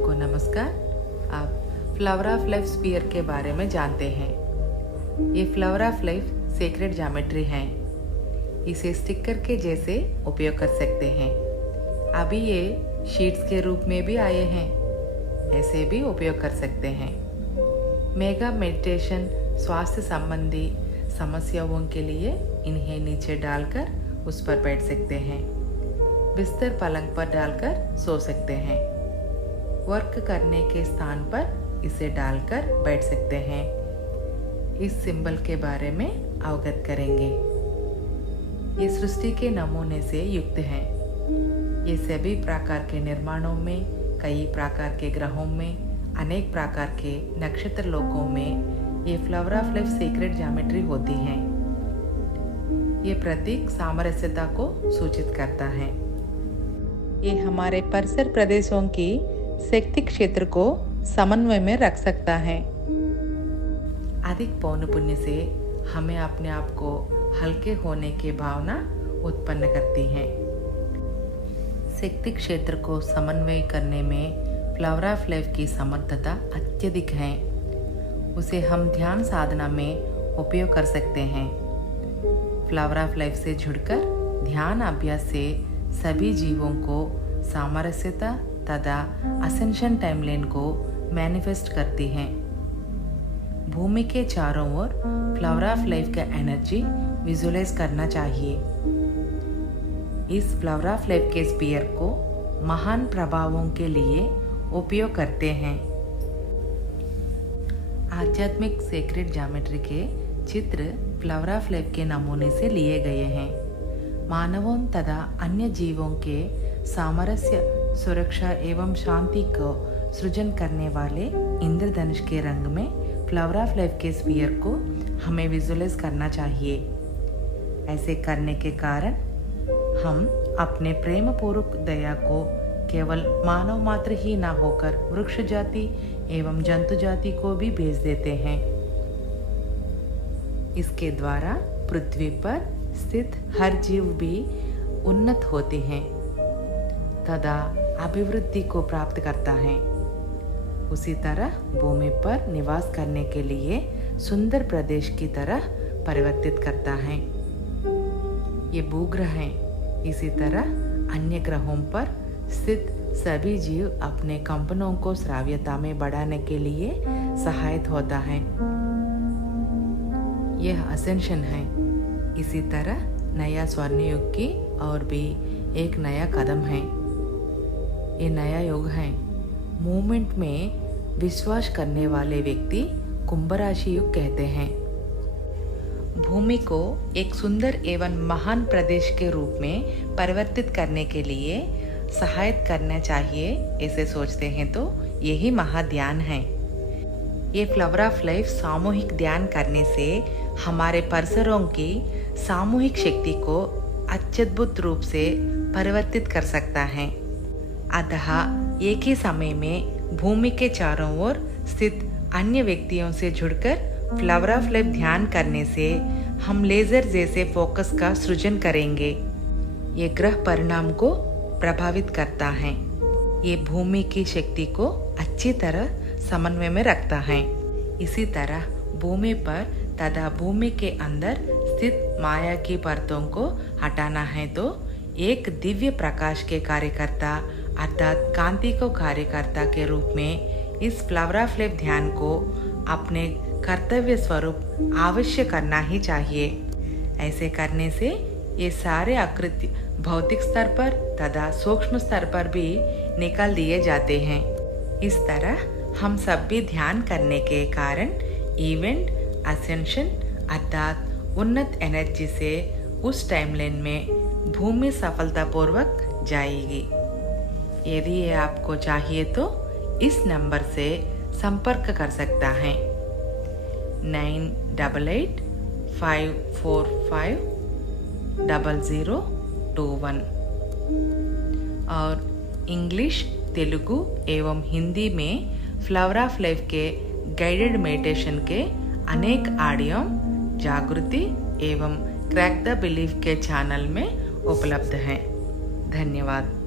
सबको नमस्कार। आप फ्लावर ऑफ लाइफ स्फीयर के बारे में जानते हैं। ये flower of life secret geometry है। इसे स्टिकर के जैसे उपयोग कर सकते हैं। अभी ये शीट्स के रूप में भी आए हैं, ऐसे भी उपयोग कर सकते हैं। मेगा मेडिटेशन स्वास्थ्य संबंधी समस्याओं के लिए इन्हें नीचे डालकर उस पर बैठ सकते हैं। बिस्तर पलंग पर डालकर सो सकते हैं। वर्क करने के स्थान पर इसे डालकर बैठ सकते हैं। इस सिंबल के बारे में अवगत करेंगे। ये सृष्टि के नमूने से युक्त हैं। ये सभी प्रकार के निर्माणों में, कई प्रकार के ग्रहों में, अनेक प्रकार के नक्षत्र लोकों में ये flower of life secret geometry होती हैं। ये प्रतीक सामरस्यता को सूचित करता है। ये हमारे परिसर प्रदेशों की शक्ति क्षेत्र को समन्वय में रख सकता है। अधिक पौन पुण्य से हमें अपने आप को हल्के होने की भावना उत्पन्न करती है। शक्ति क्षेत्र को समन्वय करने में फ्लावर ऑफ लाइफ की समर्थता अत्यधिक है। उसे हम ध्यान साधना में उपयोग कर सकते हैं। फ्लावर ऑफ लाइफ से जुड़कर ध्यान अभ्यास से सभी जीवों को सामरस्यता तथा असेंशन टाइमलाइन को मैनिफेस्ट करती हैं। भूमि के चारों ओर फ्लावर ऑफ लाइफ का एनर्जी विजुअलाइज करना चाहिए। इस फ्लावर ऑफ लाइफ के स्पीयर को महान प्रभावों के लिए उपयोग करते हैं। आध्यात्मिक सेक्रेट ज्योमेट्री के चित्र फ्लावर ऑफ लाइफ के नमूने से लिए गए हैं। मानवों तथा अन्य जीवों के सामरस्य, सुरक्षा एवं शांति को सृजन करने वाले इंद्रधनुष के रंग में फ्लावर ऑफ लाइफ के स्फीयर को हमें विजुअलाइज करना चाहिए। ऐसे करने के कारण हम अपने प्रेम पूर्वक दया को केवल मानव मात्र ही न होकर वृक्ष जाति एवं जंतु जाति को भी भेज देते हैं। इसके द्वारा पृथ्वी पर स्थित हर जीव भी उन्नत होते हैं तथा अभिवृद्धि को प्राप्त करता है। उसी तरह भूमि पर निवास करने के लिए सुंदर प्रदेश की तरह परिवर्तित करता है। ये भूग्रह हैं। इसी तरह अन्य ग्रहों पर स्थित सभी जीव अपने कंपनों को श्राव्यता में बढ़ाने के लिए सहायक होता है। यह असेंशन है। इसी तरह नया स्वर्ण युग की और भी एक नया कदम है। ये नया युग है। मूवमेंट में विश्वास करने वाले व्यक्ति कुंभ राशि युग कहते हैं। भूमि को एक सुंदर एवं महान प्रदेश के रूप में परिवर्तित करने के लिए सहायता करना चाहिए, ऐसे सोचते हैं तो यही महाध्यान है। ये फ्लावर ऑफ लाइफ सामूहिक ध्यान करने से हमारे परिसरों की सामूहिक शक्ति को अत्यद्भुत रूप से परिवर्तित कर सकता है। अतः एक ही समय में भूमि के चारों ओर स्थित अन्य व्यक्तियों से जुड़कर फ्लावर ऑफ लाइफ ध्यान करने से हम लेजर जैसे फोकस का सृजन करेंगे। ये ग्रह परिणाम को प्रभावित करता है। ये भूमि की शक्ति को अच्छी तरह समन्वय में रखता है। इसी तरह भूमि पर तथा भूमि के अंदर स्थित माया की परतों को हटाना है तो एक दिव्य प्रकाश के कार्यकर्ता अर्थात कांति को कार्यकर्ता के रूप में इस फ्लावर ऑफ लाइफ ध्यान को अपने कर्तव्य स्वरूप अवश्य करना ही चाहिए। ऐसे करने से ये सारे आकृति भौतिक स्तर पर तथा सूक्ष्म स्तर पर भी निकाल दिए जाते हैं। इस तरह हम सब भी ध्यान करने के कारण इवेंट असेंशन अर्थात उन्नत एनर्जी से उस टाइमलाइन में भूमि सफलतापूर्वक जाएगी। यदि ये आपको चाहिए तो इस नंबर से संपर्क कर सकता है 9885450021 और इंग्लिश, तेलुगु एवं हिंदी में फ्लावर ऑफ लाइफ के गाइडेड मेडिटेशन के अनेक ऑडियो जागृति एवं क्रैक द बिलीफ के चैनल में उपलब्ध हैं। धन्यवाद।